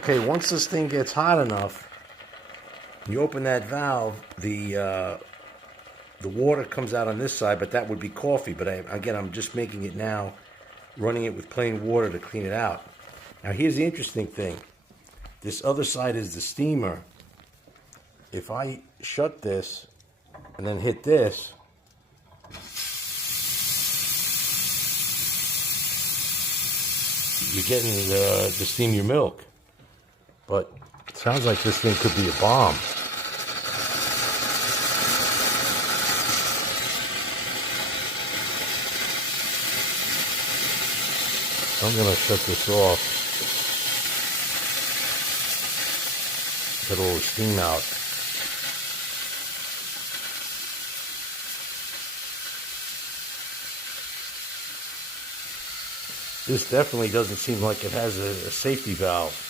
Okay, once this thing gets hot enough, you open that valve, the water comes out on this side, but that would be coffee. But again, I'm just making it now, running it with plain water to clean it out. Now here's the interesting thing. This other side is the steamer. If I shut this and then hit this, you're getting to steam your milk. But it sounds like this thing could be a bomb. So I'm going to shut this off. Get a little steam out. This definitely doesn't seem like it has a safety valve.